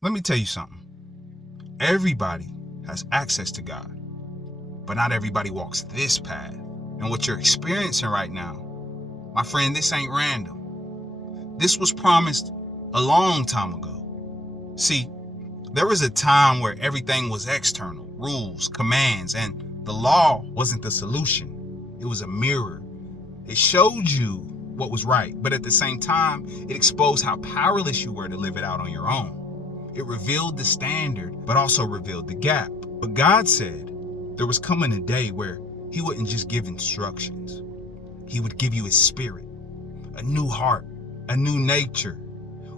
Let me tell you something. Everybody has access to God, but not everybody walks this path. And what you're experiencing right now, my friend, this ain't random. This was promised a long time ago. See, there was a time where everything was external, rules, commands, and the law wasn't the solution. It was a mirror. It showed you what was right, but at the same time, it exposed how powerless you were to live it out on your own. It revealed the standard, but also revealed the gap. But God said there was coming a day where He wouldn't just give instructions. He would give you His Spirit, a new heart, a new nature,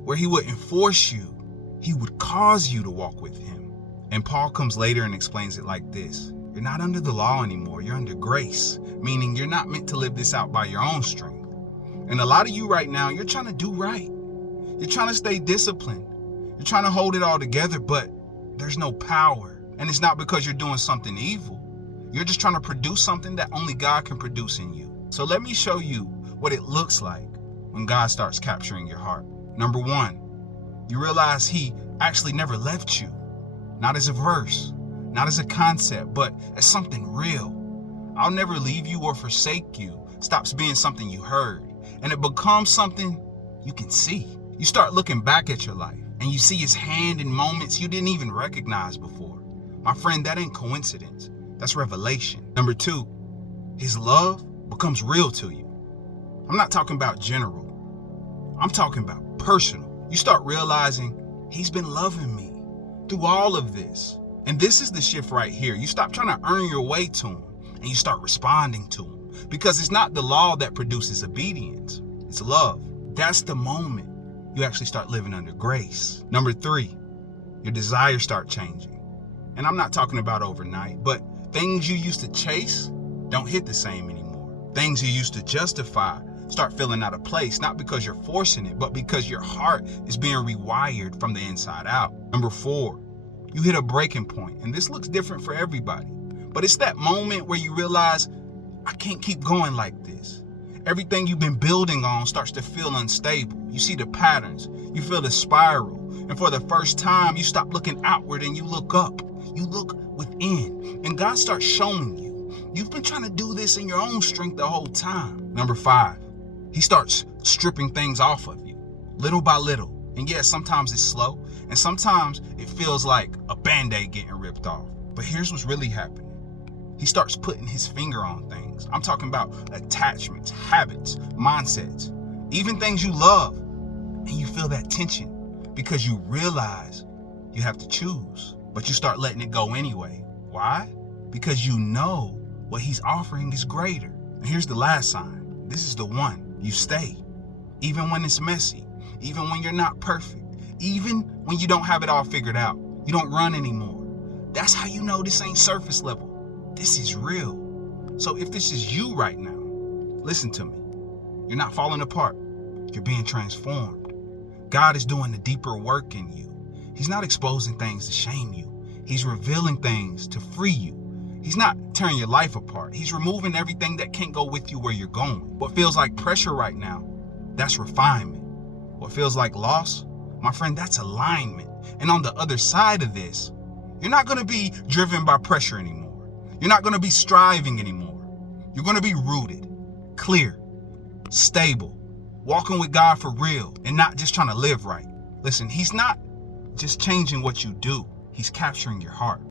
where He wouldn't force you. He would cause you to walk with Him. And Paul comes later and explains it like this. You're not under the law anymore. You're under grace, meaning you're not meant to live this out by your own strength. And a lot of you right now, you're trying to do right. You're trying to stay disciplined. You're trying to hold it all together, but there's no power. And it's not because you're doing something evil. You're just trying to produce something that only God can produce in you. So let me show you what it looks like when God starts capturing your heart. Number one, you realize He actually never left you. Not as a verse, not as a concept, but as something real. I'll never leave you or forsake you stops being something you heard, and it becomes something you can see. You start looking back at your life, and you see His hand in moments you didn't even recognize before. My friend, that ain't coincidence. That's revelation. Number two, His love becomes real to you. I'm not talking about general. I'm talking about personal. You start realizing He's been loving me through all of this. And this is the shift right here. You stop trying to earn your way to Him, and you start responding to Him. Because it's not the law that produces obedience. It's love. That's the moment you actually start living under grace. Number three, your desires start changing. And I'm not talking about overnight, but things you used to chase don't hit the same anymore. Things you used to justify start feeling out of place, not because you're forcing it, but because your heart is being rewired from the inside out. Number four, you hit a breaking point, and this looks different for everybody, but it's that moment where you realize, I can't keep going like this. Everything you've been building on starts to feel unstable. You see the patterns, you feel the spiral, and for the first time, you stop looking outward and you look up. You look within, and God starts showing you. You've been trying to do this in your own strength the whole time. Number five, He starts stripping things off of you, little by little. And yes, sometimes it's slow, and sometimes it feels like a Band-Aid getting ripped off. But here's what's really happening. He starts putting His finger on things. I'm talking about attachments, habits, mindsets, even things you love. And you feel that tension because you realize you have to choose, but you start letting it go anyway. Why? Because you know what He's offering is greater. And here's the last sign. This is the one. You stay, even when it's messy, even when you're not perfect, even when you don't have it all figured out. You don't run anymore. That's how you know this ain't surface level. This is real. So if this is you right now, listen to me. You're not falling apart. You're being transformed. God is doing the deeper work in you. He's not exposing things to shame you. He's revealing things to free you. He's not tearing your life apart. He's removing everything that can't go with you where you're going. What feels like pressure right now, that's refinement. What feels like loss, my friend, that's alignment. And on the other side of this, you're not going to be driven by pressure anymore. You're not going to be striving anymore. You're going to be rooted, clear, stable, walking with God for real, and not just trying to live right. Listen, He's not just changing what you do. He's capturing your heart.